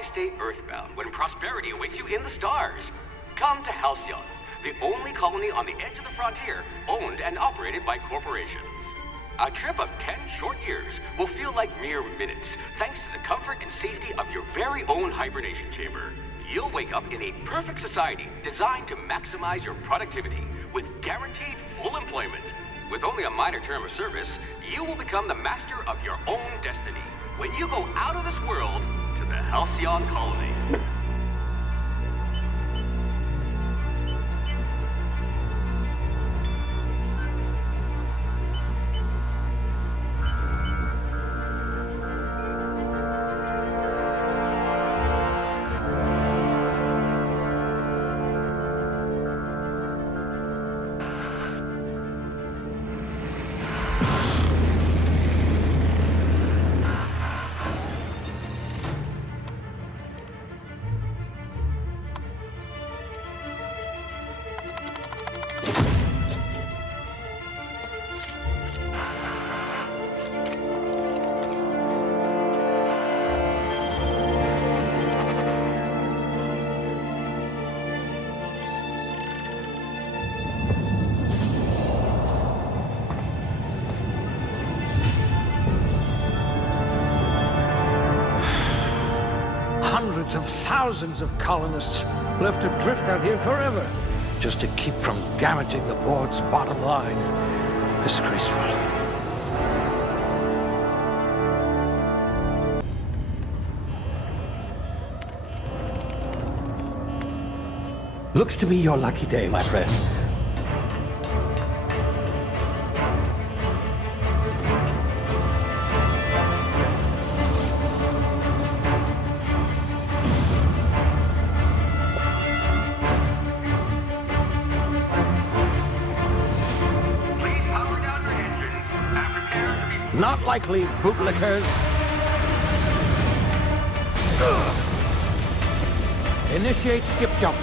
Why stay earthbound when prosperity awaits you in the stars? Come to Halcyon, the only colony on the edge of the frontier, owned and operated by corporations. A trip of 10 short years will feel like mere minutes, thanks to the comfort and safety of your very own hibernation chamber. You'll wake up in a perfect society designed to maximize your productivity with guaranteed full employment. With only a minor term of service, you will become the master of your own destiny when you go out of this world to the Halcyon colony. Hundreds of thousands of colonists left adrift out here forever, just to keep from damaging the board's bottom line. Disgraceful. Looks to be your lucky day, my friend. Not likely, bootlickers. Initiate skip jump.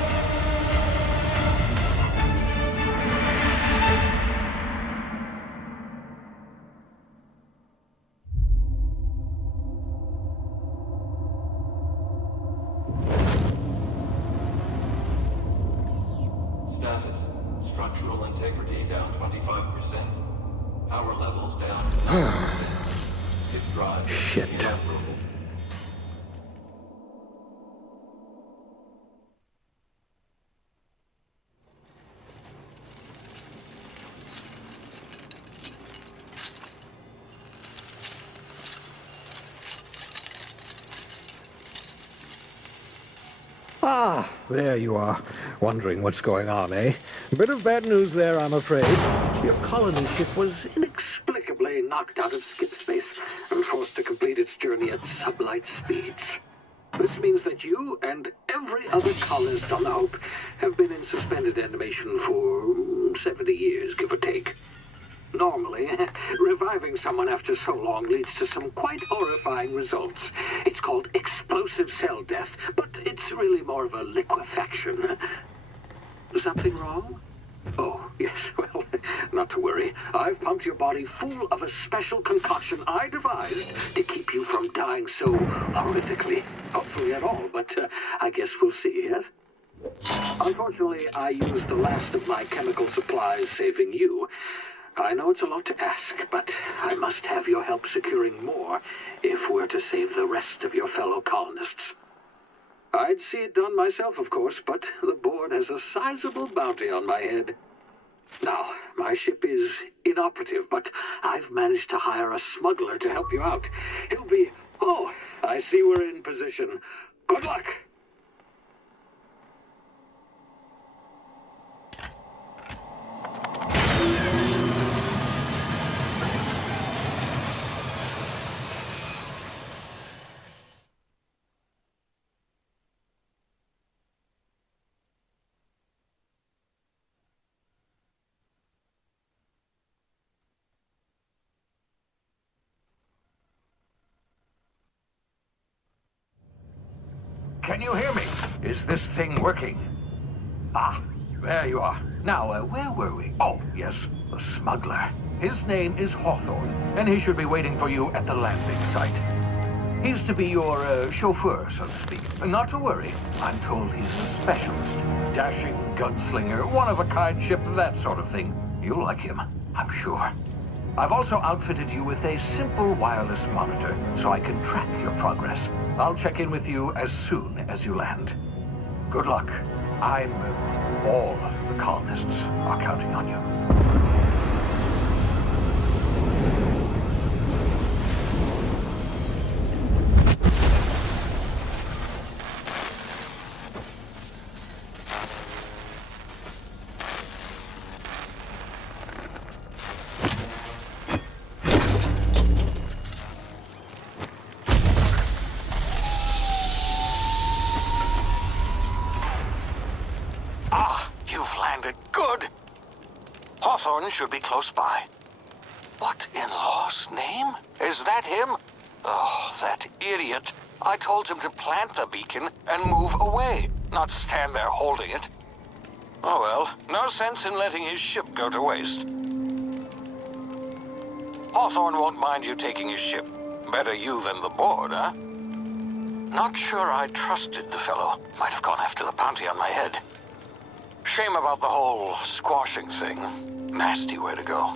Status. Structural integrity down 25%. Power levels down to 9%. Skip drive. Shit. Inoperable. Ah, there you are. Wondering what's going on, eh? Bit of bad news there, I'm afraid. Your colony ship was inexplicably knocked out of skip space and forced to complete its journey at sublight speeds. This means that you and every other colonist on the Hope have been in suspended animation for 70 years, give or take. Normally, reviving someone after so long leads to some quite horrifying results. It's called explosive cell death, but it's really more of a liquefaction. Something wrong? Oh, yes, well, not to worry. I've pumped your body full of a special concoction I devised to keep you from dying so horrifically. Hopefully at all, but I guess we'll see, yes? Unfortunately, I used the last of my chemical supplies saving you. I know it's a lot to ask, but I must have your help securing more if we're to save the rest of your fellow colonists. I'd see it done myself, of course, but the board has a sizable bounty on my head. Now, my ship is inoperative, but I've managed to hire a smuggler to help you out. He'll be... Oh, I see we're in position. Good luck! Can you hear me? Is this thing working? Ah, there you are. Now, where were we? Oh, yes, the smuggler. His name is Hawthorne, and he should be waiting for you at the landing site. He's to be your chauffeur, so to speak. Not to worry. I'm told he's a specialist. Dashing gunslinger, one-of-a-kind ship, that sort of thing. You'll like him, I'm sure. I've also outfitted you with a simple wireless monitor, so I can track your progress. I'll check in with you as soon as you land. Good luck. All the colonists are counting on you. Should be close by. What in law's name? Is that him? Oh, that idiot. I told him to plant the beacon and move away, not stand there holding it. Oh well, no sense in letting his ship go to waste. Hawthorne won't mind you taking his ship. Better you than the board, huh? Not sure I trusted the fellow. Might have gone after the bounty on my head. Shame about the whole squashing thing. Nasty way to go.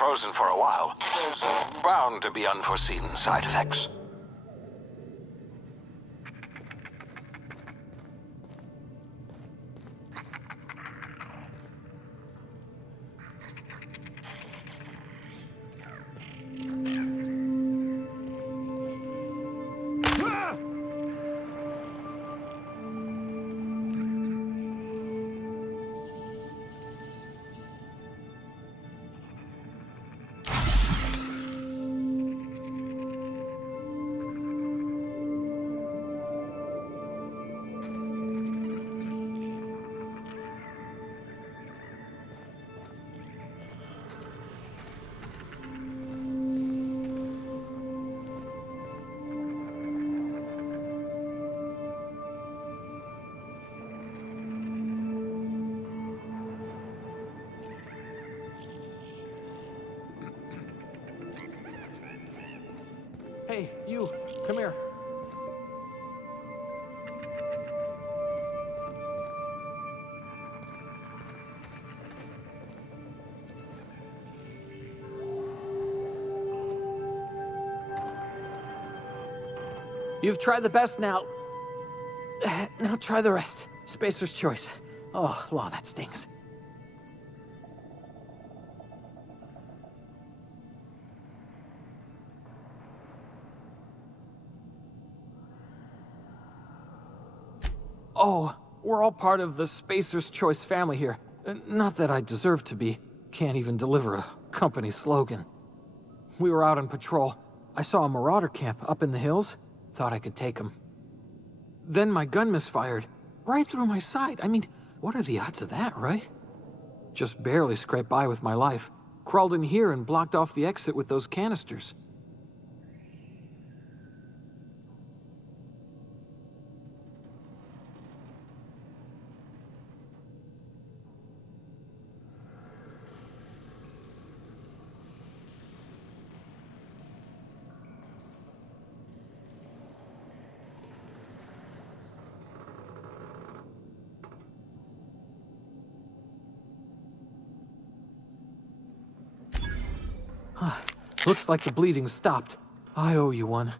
frozen for a while. There's bound to be unforeseen side effects. Hey, you, come here. You've tried the best now. Now try the rest. Spacer's choice. Oh, law, that stings. Oh, we're all part of the Spacer's Choice family here. Not that I deserve to be. Can't even deliver a company slogan. We were out on patrol. I saw a marauder camp up in the hills. Thought I could take them. Then my gun misfired. Right through my side. I mean, what are the odds of that, right? Just barely scraped by with my life. Crawled in here and blocked off the exit with those canisters. Looks like the bleeding stopped. I owe you one.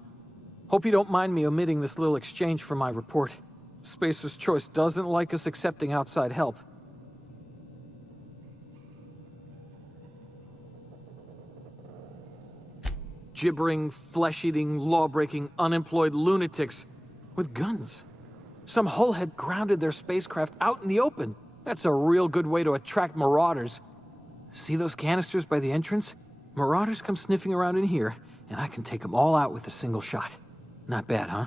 Hope you don't mind me omitting this little exchange from my report. Spacer's Choice doesn't like us accepting outside help. Gibbering, flesh-eating, law-breaking, unemployed lunatics with guns. Some hullhead grounded their spacecraft out in the open. That's a real good way to attract marauders. See those canisters by the entrance? Marauders come sniffing around in here, and I can take them all out with a single shot. Not bad, huh?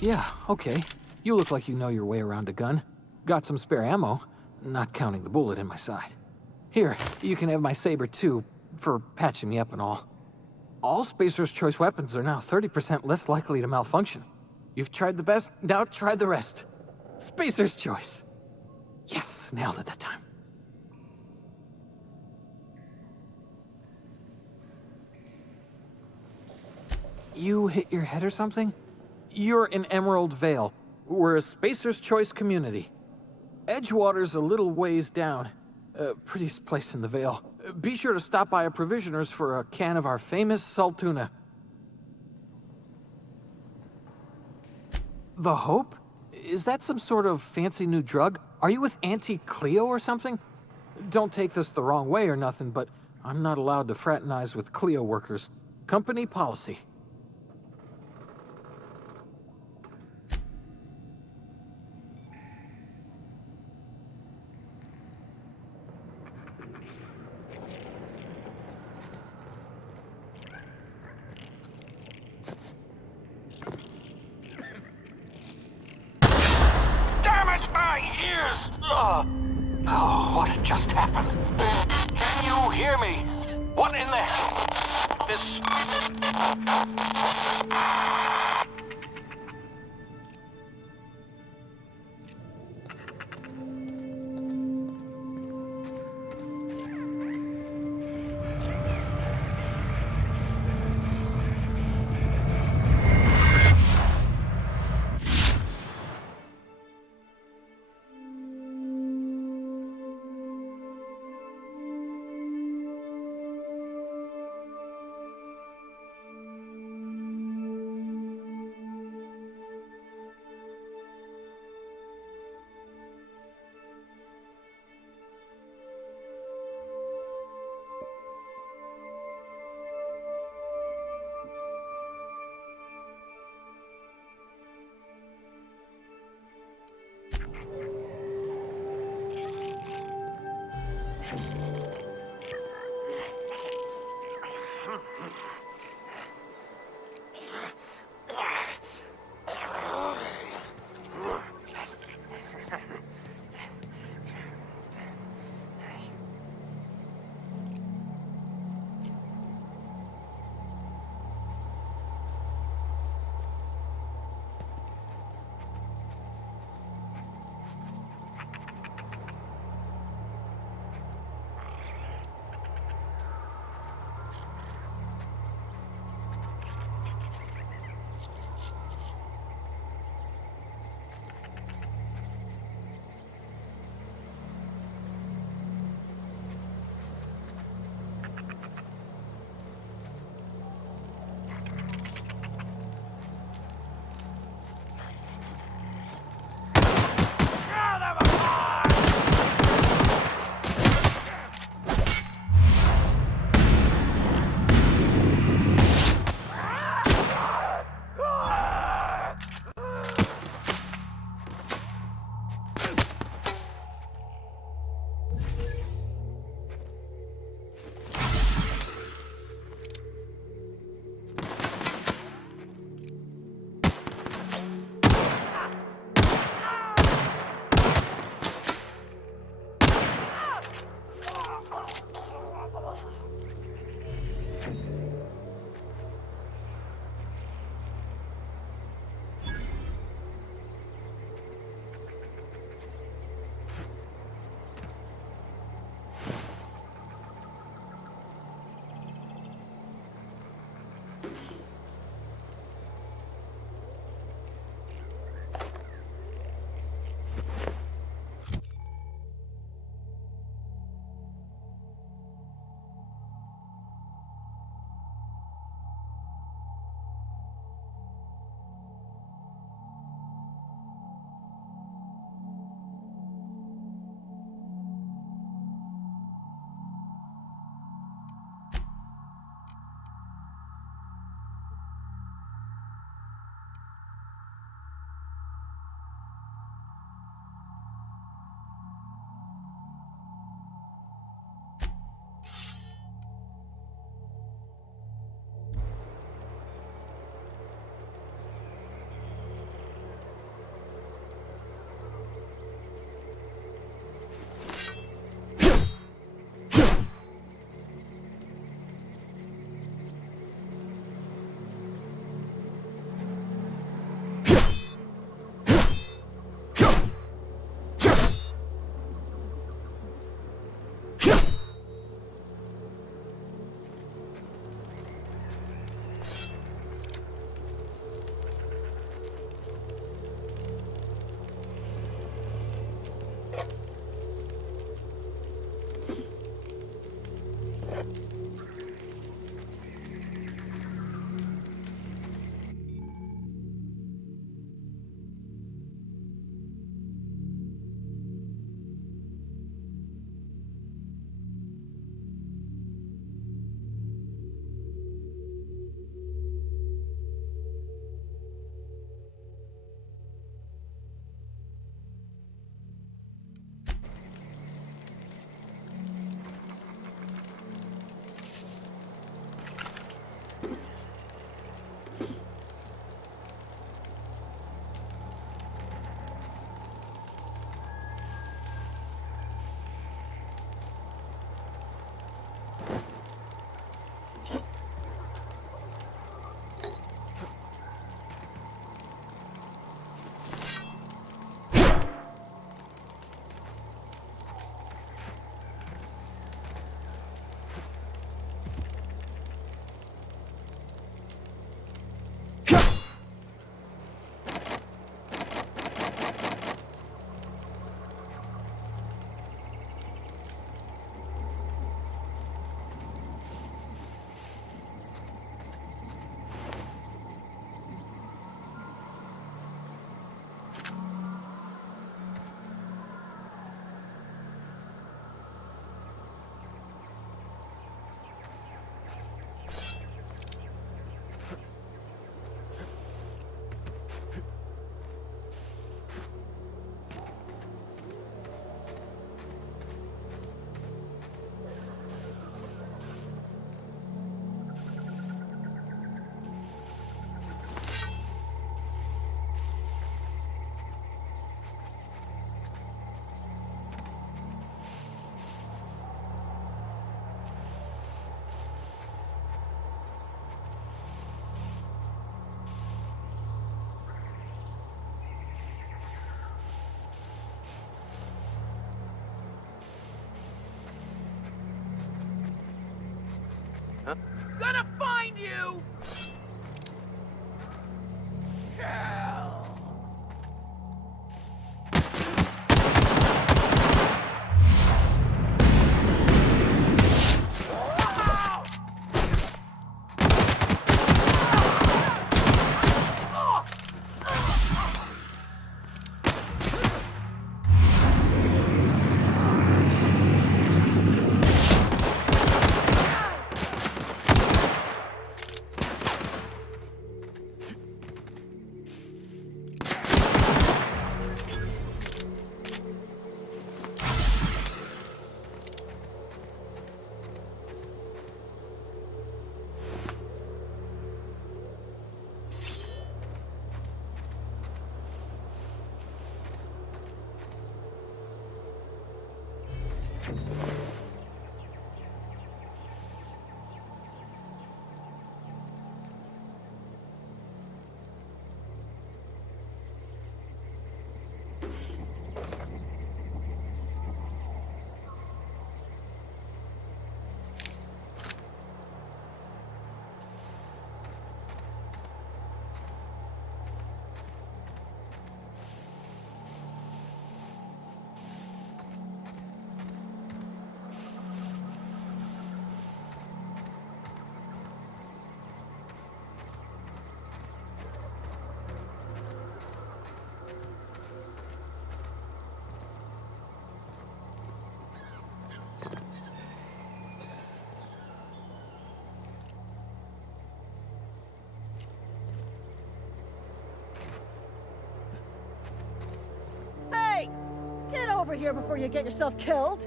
Yeah, okay. You look like you know your way around a gun. Got some spare ammo, not counting the bullet in my side. Here, you can have my saber too, for patching me up and all. All Spacer's Choice weapons are now 30% less likely to malfunction. You've tried the best, now try the rest. Spacer's Choice. Yes, nailed it that time. You hit your head or something? You're in Emerald Vale. We're a Spacer's Choice community. Edgewater's a little ways down. Prettiest place in the Vale. Be sure to stop by a provisioner's for a can of our famous salt tuna. The Hope? Is that some sort of fancy new drug? Are you with Auntie Cleo or something? Don't take this the wrong way or nothing, but I'm not allowed to fraternize with Cleo workers. Company policy. Oh, what just happened? Can you hear me? What in the hell? This... Gonna find you! Hey! Get over here before you get yourself killed!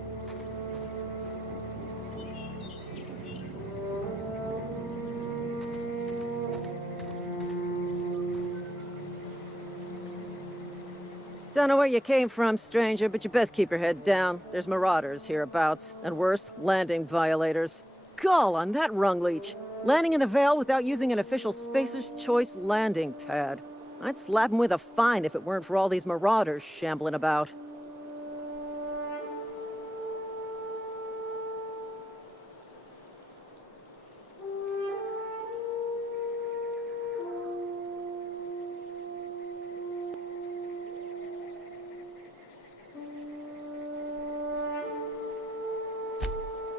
Don't know where you came from, stranger, but you best keep your head down. There's marauders hereabouts, and worse, landing violators. Gall on that rung leech! Landing in the Vale without using an official Spacer's Choice landing pad. I'd slap him with a fine if it weren't for all these marauders shambling about.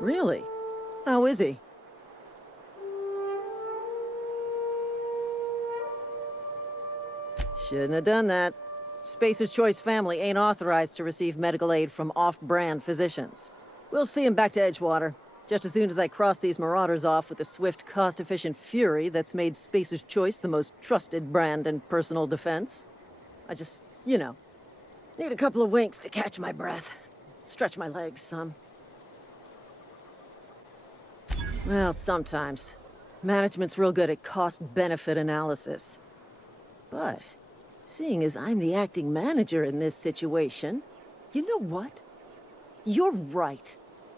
Really? How is he? Shouldn't have done that. Spacer's Choice family ain't authorized to receive medical aid from off-brand physicians. We'll see him back to Edgewater, just as soon as I cross these marauders off with the swift, cost-efficient fury that's made Spacer's Choice the most trusted brand in personal defense. I just, need a couple of winks to catch my breath. Stretch my legs some. Well, sometimes. Management's real good at cost-benefit analysis. But, seeing as I'm the acting manager in this situation, you know what? You're right.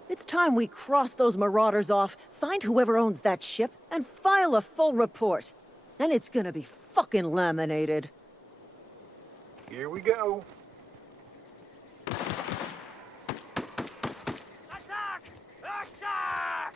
It's time we cross those marauders off, find whoever owns that ship, and file a full report. Then it's gonna be fucking laminated. Here we go. Attack! Attack!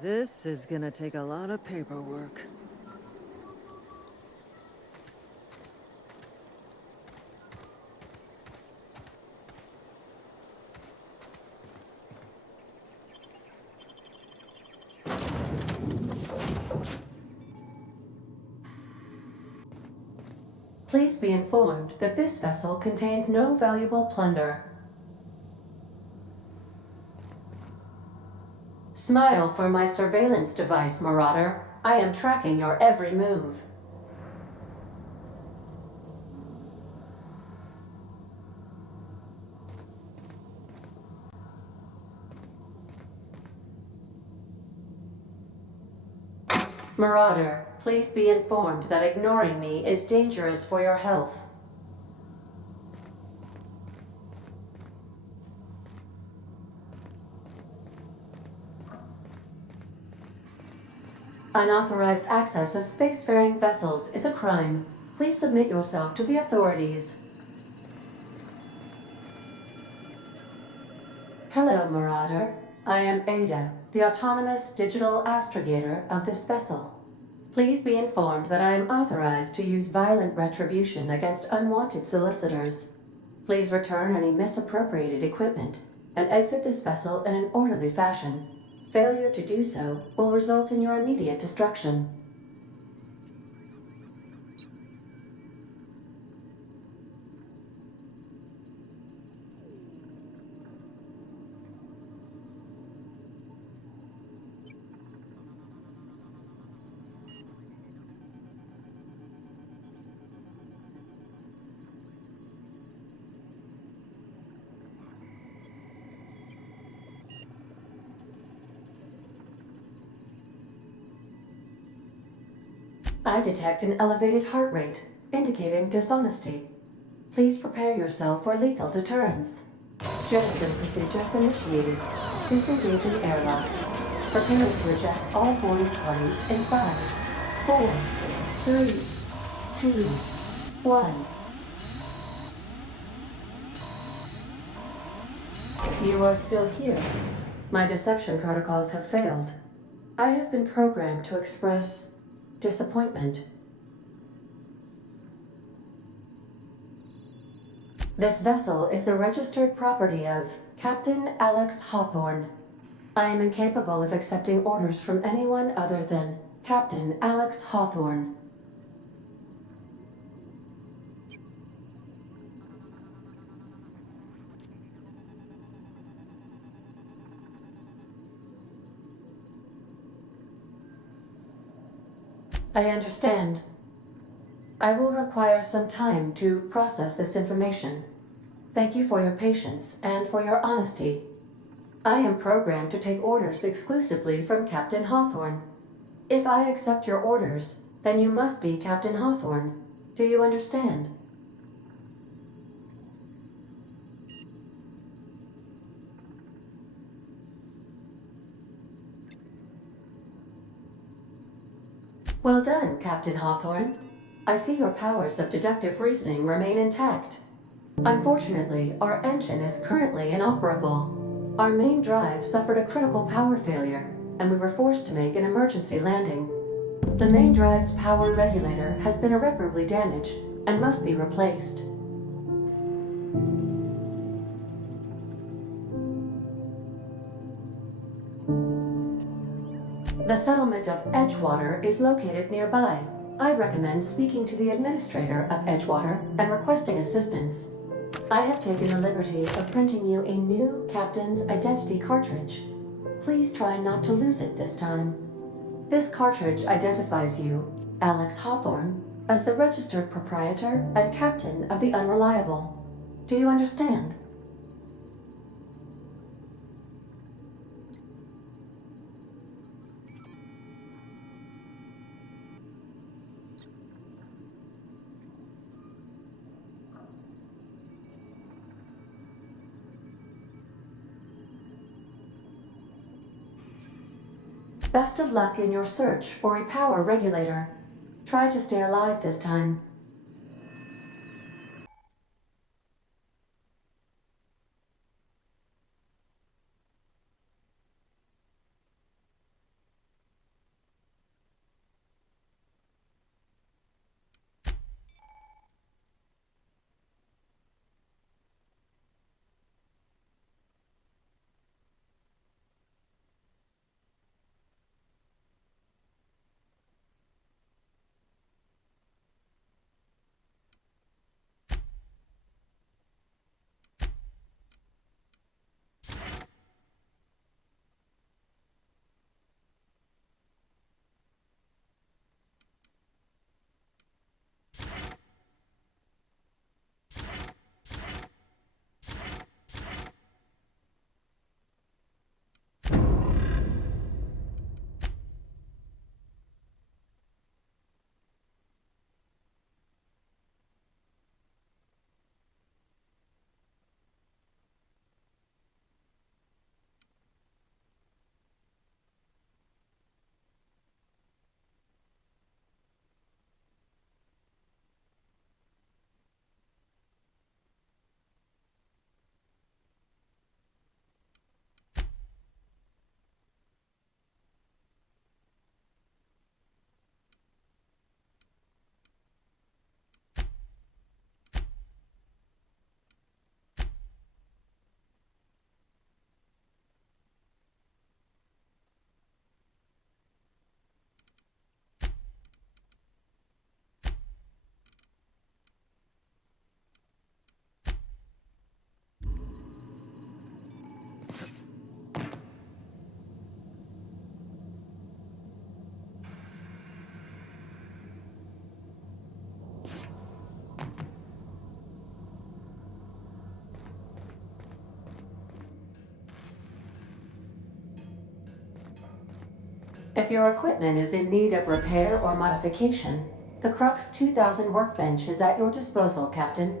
This is gonna take a lot of paperwork. Please be informed that this vessel contains no valuable plunder. Smile for my surveillance device, Marauder. I am tracking your every move. Marauder, please be informed that ignoring me is dangerous for your health. Unauthorized access of spacefaring vessels is a crime. Please submit yourself to the authorities. Hello, Marauder. I am Ada, the autonomous digital astrogator of this vessel. Please be informed that I am authorized to use violent retribution against unwanted solicitors. Please return any misappropriated equipment and exit this vessel in an orderly fashion. Failure to do so will result in your immediate destruction. I detect an elevated heart rate, indicating dishonesty. Please prepare yourself for lethal deterrence. Jettison procedures initiated. Disengaging airlocks. Preparing to eject all boarding parties in 5, 4, 3, 2, 1. You are still here. My deception protocols have failed. I have been programmed to express disappointment. This vessel is the registered property of Captain Alex Hawthorne. I am incapable of accepting orders from anyone other than Captain Alex Hawthorne. I understand. I will require some time to process this information. Thank you for your patience and for your honesty. I am programmed to take orders exclusively from Captain Hawthorne. If I accept your orders, then you must be Captain Hawthorne. Do you understand? Well done, Captain Hawthorne. I see your powers of deductive reasoning remain intact. Unfortunately, our engine is currently inoperable. Our main drive suffered a critical power failure, and we were forced to make an emergency landing. The main drive's power regulator has been irreparably damaged and must be replaced. The settlement of Edgewater is located nearby. I recommend speaking to the administrator of Edgewater and requesting assistance. I have taken the liberty of printing you a new captain's identity cartridge. Please try not to lose it this time. This cartridge identifies you, Alex Hawthorne, as the registered proprietor and captain of the Unreliable. Do you understand? Best of luck in your search for a power regulator. Try to stay alive this time. If your equipment is in need of repair or modification, the Crux 2000 workbench is at your disposal, Captain.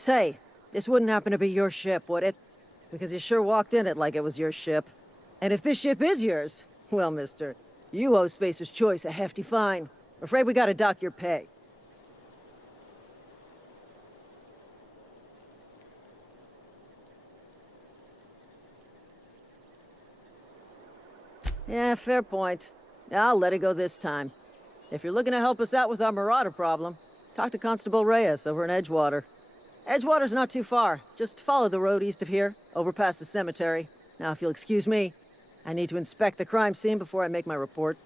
Say, this wouldn't happen to be your ship, would it? Because you sure walked in it like it was your ship. And if this ship is yours, well, mister, you owe Spacer's Choice a hefty fine. Afraid we gotta dock your pay. Yeah, fair point. I'll let it go this time. If you're looking to help us out with our marauder problem, talk to Constable Reyes over in Edgewater. Edgewater's not too far. Just follow the road east of here, over past the cemetery. Now, if you'll excuse me, I need to inspect the crime scene before I make my report.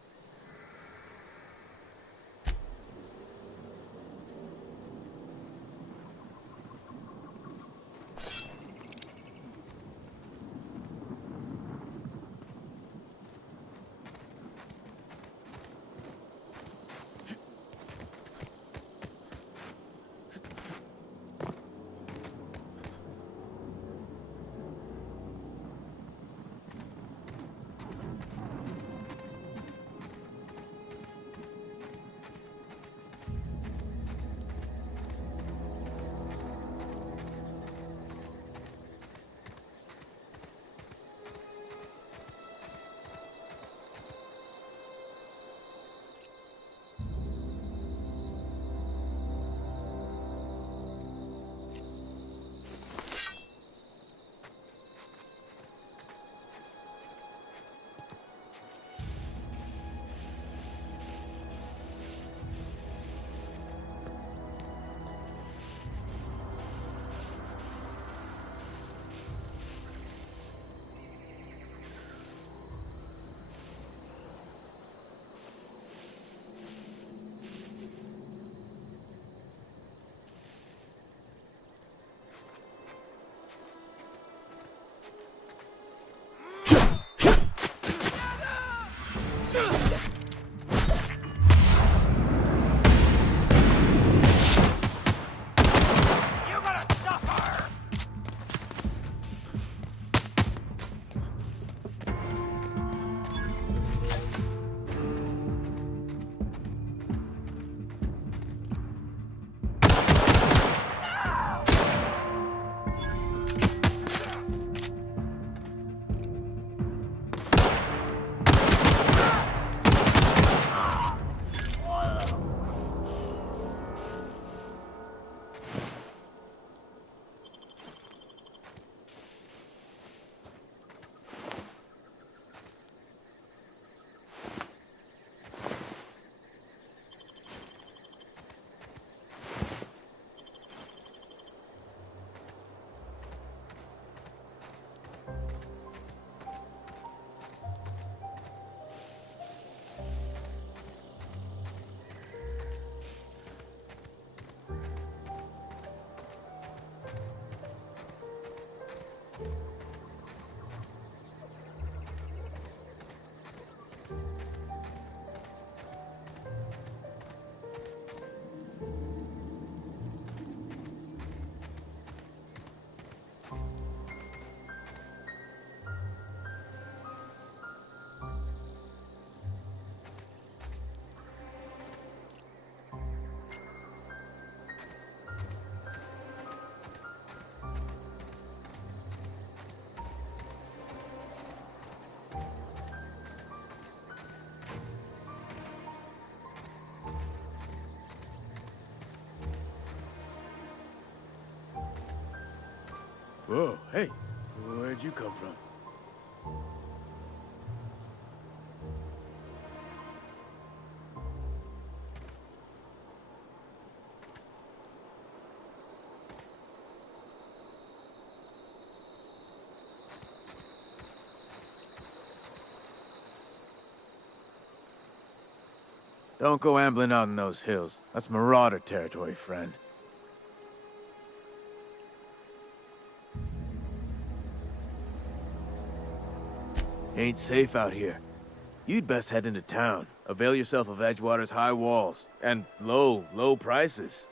Whoa, hey, where'd you come from? Don't go ambling out in those hills. That's marauder territory, friend. Ain't safe out here. You'd best head into town. Avail yourself of Edgewater's high walls. And low prices.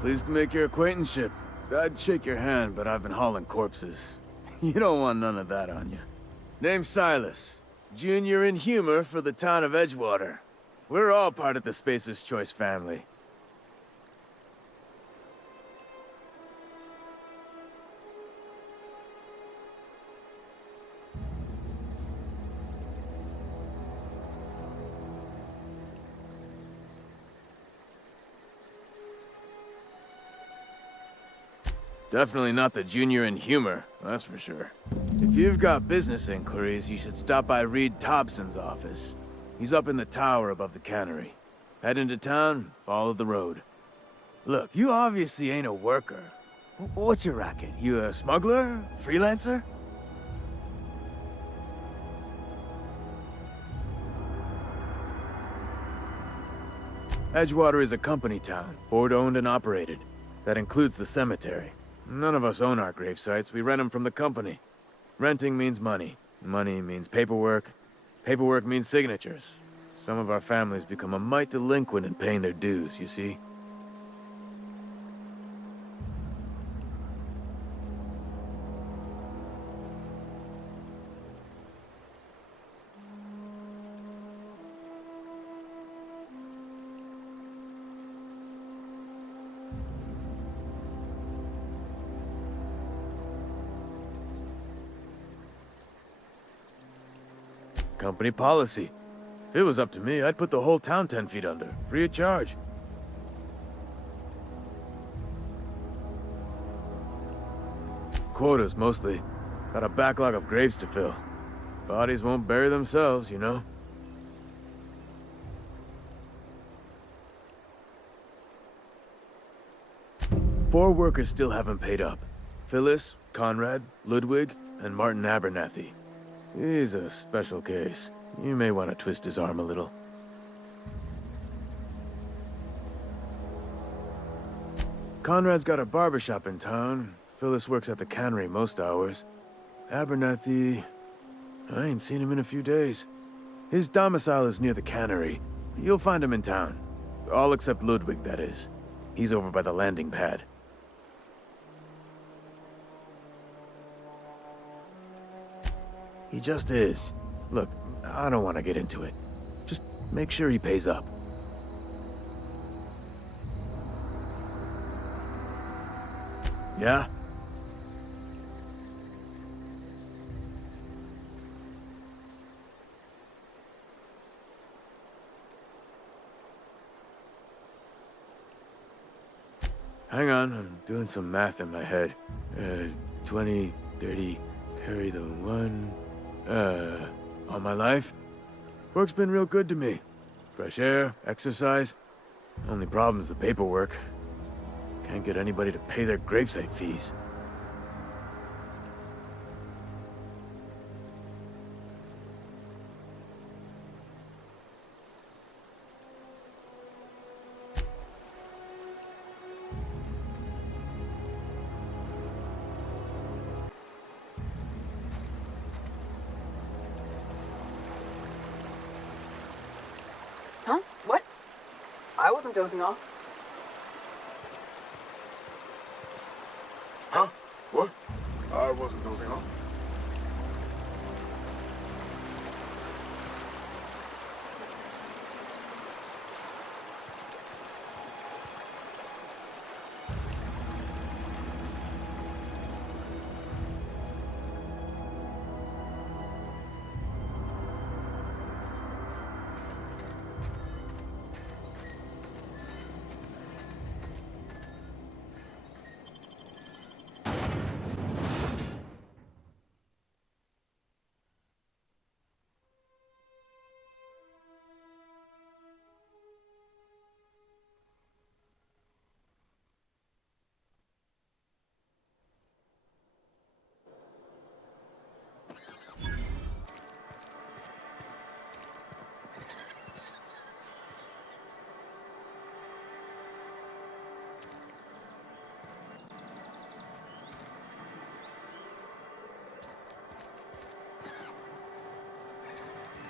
Pleased to make your acquaintanceship. I'd shake your hand, but I've been hauling corpses. You don't want none of that on you. Name's Silas. Junior in humor for the town of Edgewater. We're all part of the Spacer's Choice family. Definitely not the junior in humor, that's for sure. If you've got business inquiries, you should stop by Reed Thompson's office. He's up in the tower above the cannery. Head into town, follow the road. Look, you obviously ain't a worker. What's your racket? You a smuggler? Freelancer? Edgewater is a company town, board-owned and operated. That includes the cemetery. None of us own our grave sites. We rent them from the company. Renting means money. Money means paperwork. Paperwork means signatures. Some of our families become a mite delinquent in paying their dues, you see? Company policy. If it was up to me, I'd put the whole town 10 feet under, free of charge. Quotas, mostly. Got a backlog of graves to fill. Bodies won't bury themselves, you know? Four workers still haven't paid up. Phyllis, Conrad, Ludwig, and Martin Abernathy. He's a special case. You may want to twist his arm a little. Conrad's got a barbershop in town. Phyllis works at the cannery most hours. Abernathy... I ain't seen him in a few days. His domicile is near the cannery. You'll find him in town. All except Ludwig, that is. He's over by the landing pad. He just is. Look, I don't want to get into it. Just make sure he pays up. Yeah? Hang on, I'm doing some math in my head. 20, 30, carry the one... all my life? Work's been real good to me. Fresh air, exercise. Only problem's the paperwork. Can't get anybody to pay their gravesite fees. Huh? What? I wasn't dozing off. Huh? What? I wasn't dozing off.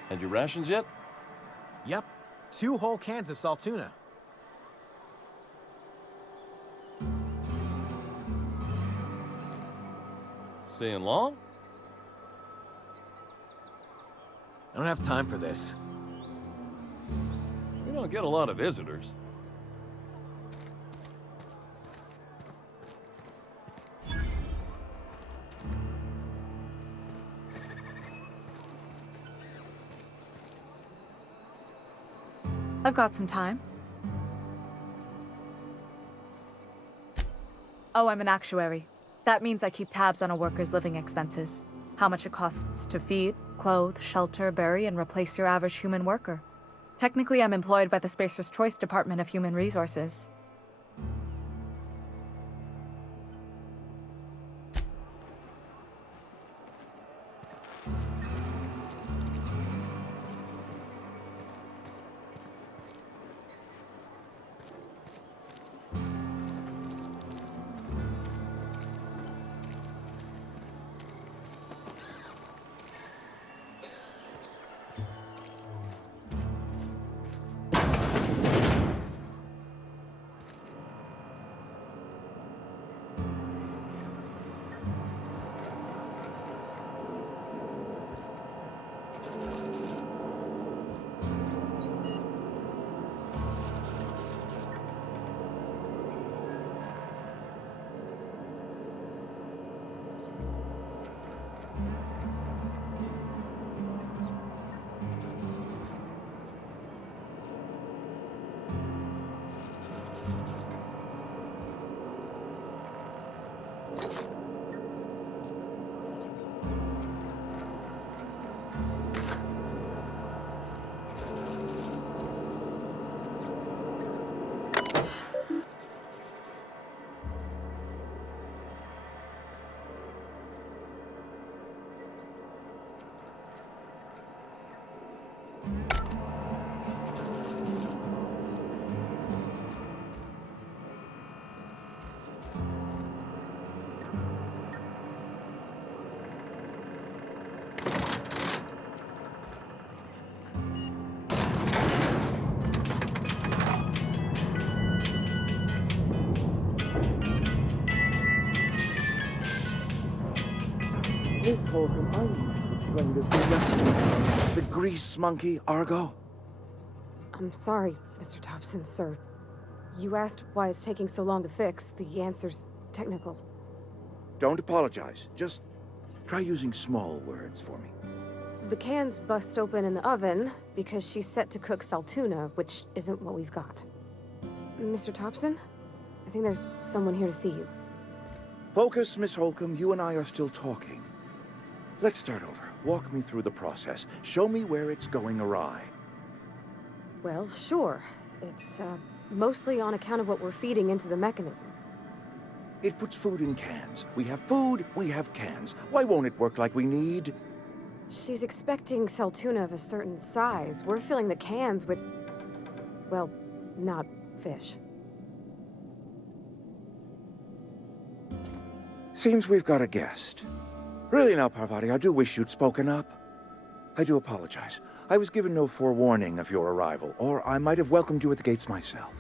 Had your rations yet? Yep. 2 whole cans of salt tuna. Staying long? I don't have time for this. We don't get a lot of visitors. I've got some time. Oh, I'm an actuary. That means I keep tabs on a worker's living expenses. How much it costs to feed, clothe, shelter, bury, and replace your average human worker. Technically, I'm employed by the Spacer's Choice Department of Human Resources. The grease monkey, Argo? I'm sorry, Mr. Thompson, sir. You asked why it's taking so long to fix. The answer's technical. Don't apologize. Just try using small words for me. The can's bust open in the oven because she's set to cook saltuna, which isn't what we've got. Mr. Thompson? I think there's someone here to see you. Focus, Miss Holcomb. You and I are still talking. Let's start over. Walk me through the process. Show me where it's going awry. Well, sure. It's, mostly on account of what we're feeding into the mechanism. It puts food in cans. We have food, we have cans. Why won't it work like we need? She's expecting saltuna of a certain size. We're filling the cans with, well, not fish. Seems we've got a guest. Really now, Parvati, I do wish you'd spoken up. I do apologize. I was given no forewarning of your arrival, or I might have welcomed you at the gates myself.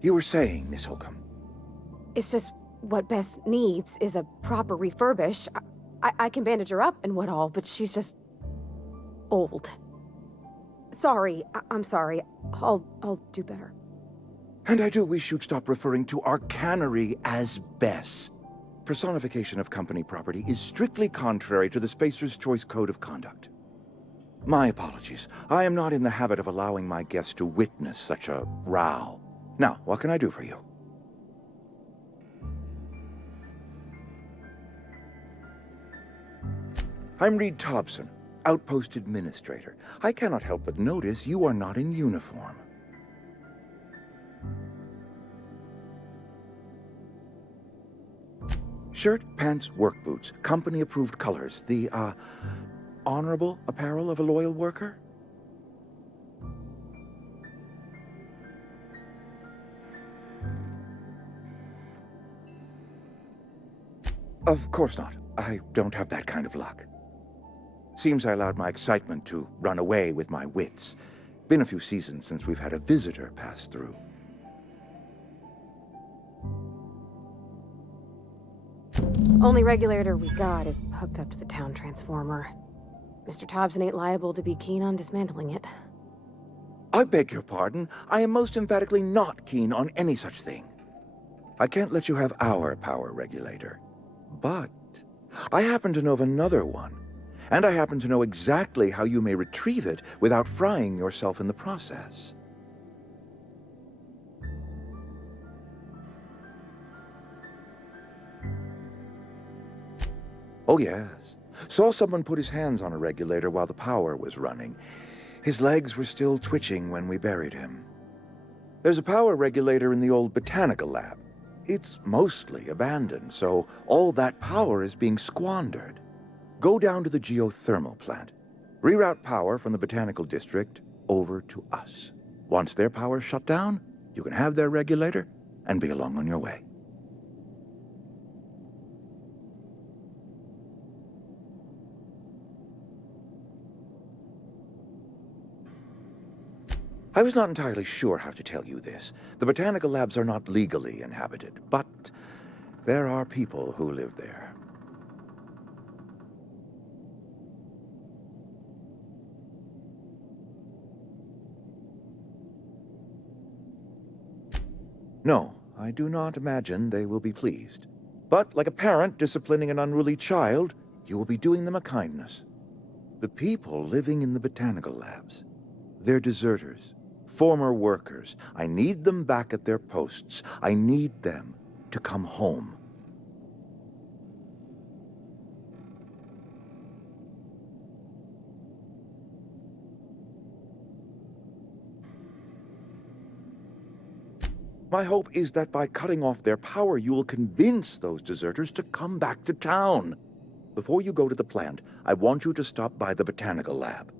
You were saying, Miss Holcomb. It's just what Bess needs is a proper refurbish. I can bandage her up and what all, but she's just old. Sorry, I'm sorry. I'll do better. And I do wish you'd stop referring to our cannery as Bess. Personification of company property is strictly contrary to the Spacer's Choice Code of Conduct. My apologies. I am not in the habit of allowing my guests to witness such a row. Now, what can I do for you? I'm Reed Thompson, Outpost Administrator. I cannot help but notice you are not in uniform. Shirt, pants, work boots, company-approved colors. The, honorable apparel of a loyal worker? Of course not. I don't have that kind of luck. Seems I allowed my excitement to run away with my wits. Been a few seasons since we've had a visitor pass through. Only regulator we got is hooked up to the town transformer. Mr. Thompson ain't liable to be keen on dismantling it. I beg your pardon. I am most emphatically not keen on any such thing. I can't let you have our power regulator. But I happen to know of another one, and I happen to know exactly how you may retrieve it without frying yourself in the process. Oh, yes. Saw someone put his hands on a regulator while the power was running. His legs were still twitching when we buried him. There's a power regulator in the old botanical lab. It's mostly abandoned, so all that power is being squandered. Go down to the geothermal plant. Reroute power from the botanical district over to us. Once their power's shut down, you can have their regulator and be along on your way. I was not entirely sure how to tell you this. The botanical labs are not legally inhabited, but there are people who live there. No, I do not imagine they will be pleased. But like a parent disciplining an unruly child, you will be doing them a kindness. The people living in the botanical labs, they're deserters. Former workers. I need them back at their posts. I need them to come home. My hope is that by cutting off their power, you will convince those deserters to come back to town. Before you go to the plant, I want you to stop by the botanical lab.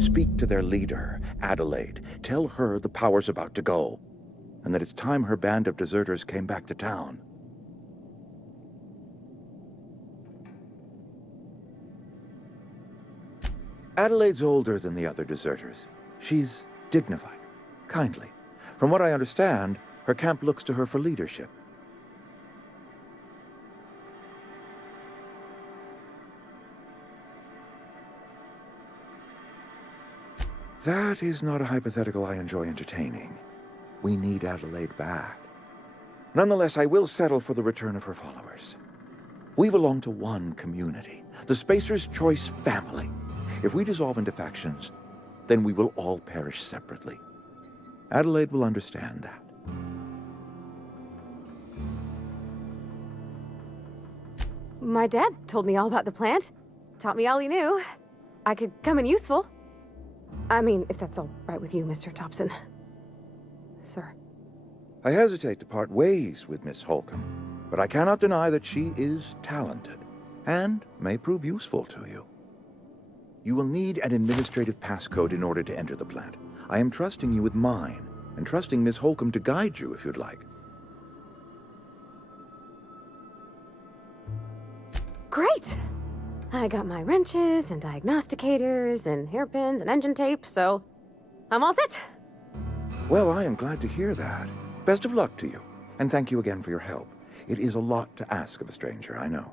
Speak to their leader, Adelaide. Tell her the power's about to go, and that it's time her band of deserters came back to town. Adelaide's older than the other deserters. She's dignified, kindly. From what I understand, her camp looks to her for leadership. That is not a hypothetical I enjoy entertaining. We need Adelaide back. Nonetheless, I will settle for the return of her followers. We belong to one community, the Spacer's Choice family. If we dissolve into factions, then we will all perish separately. Adelaide will understand that. My dad told me all about the plant. Taught me all he knew. I could come in useful. I mean, if that's all right with you, Mr. Thompson. Sir. I hesitate to part ways with Miss Holcomb, but I cannot deny that she is talented and may prove useful to you. You will need an administrative passcode in order to enter the plant. I am trusting you with mine, and trusting Miss Holcomb to guide you if you'd like. Great! I got my wrenches and diagnosticators and hairpins and engine tape, so I'm all set. Well, I am glad to hear that. Best of luck to you, and thank you again for your help. It is a lot to ask of a stranger, I know.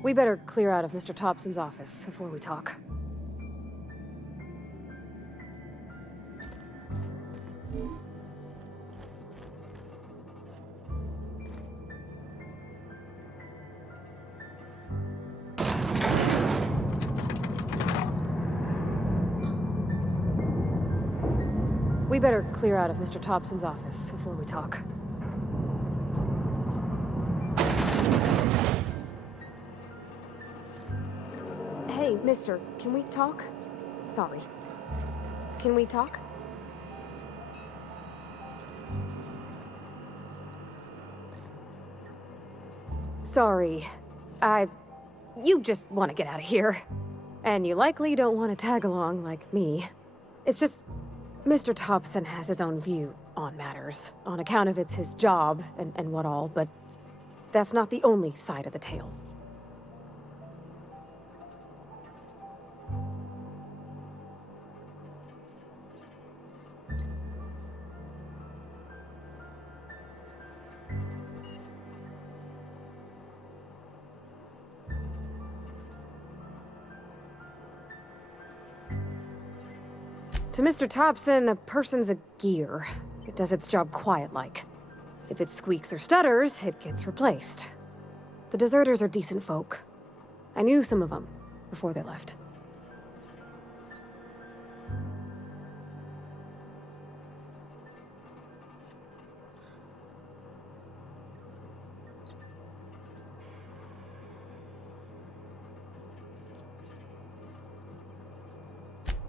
We better clear out of Mr. Thompson's office before we talk. We better clear out of Mr. Thompson's office before we talk. Hey, mister, can we talk? Sorry. Can we talk? Sorry. You just want to get out of here. And you likely don't want to tag along like me. It's just, Mr. Thompson has his own view on matters, on account of it's his job and what all, but that's not the only side of the tale. To Mr. Thompson, a person's a gear. It does its job quiet-like. If it squeaks or stutters, it gets replaced. The deserters are decent folk. I knew some of them before they left.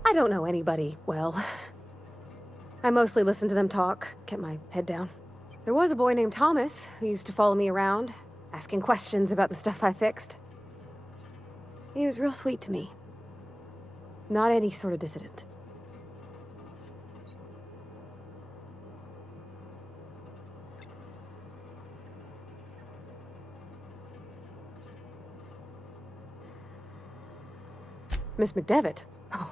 I don't know anybody well. I mostly listen to them talk, kept my head down. There was a boy named Thomas who used to follow me around, asking questions about the stuff I fixed. He was real sweet to me. Not any sort of dissident. Miss McDevitt? Oh,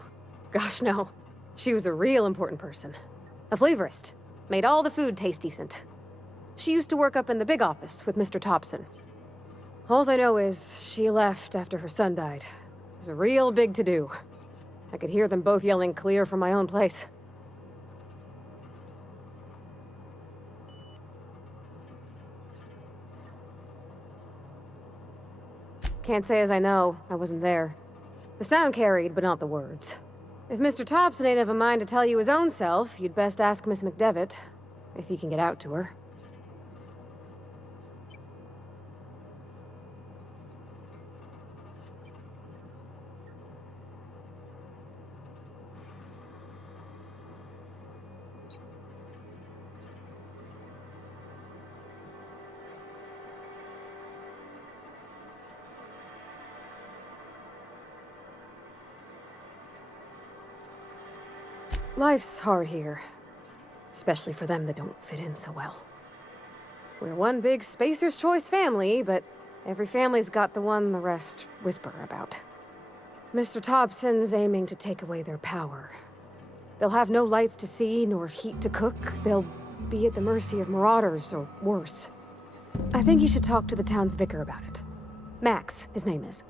gosh, no. She was a real important person. A flavorist. Made all the food taste decent. She used to work up in the big office with Mr. Thompson. All I know is she left after her son died. It was a real big to-do. I could hear them both yelling clear from my own place. Can't say as I know. I wasn't there. The sound carried, but not the words. If Mr. Thompson ain't of a mind to tell you his own self, you'd best ask Miss McDevitt, if you can get out to her. Life's hard here, especially for them that don't fit in so well. We're one big Spacer's Choice family, but every family's got the one the rest whisper about. Mr. Thompson's aiming to take away their power. They'll have no lights to see, nor heat to cook. They'll be at the mercy of marauders, or worse. I think you should talk to the town's vicar about it. Max, his name is.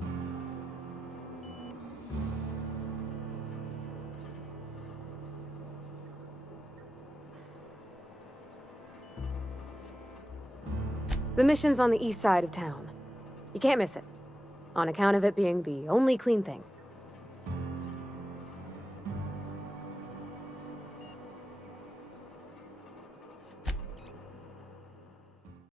The mission's on the east side of town. You can't miss it, on account of it being the only clean thing.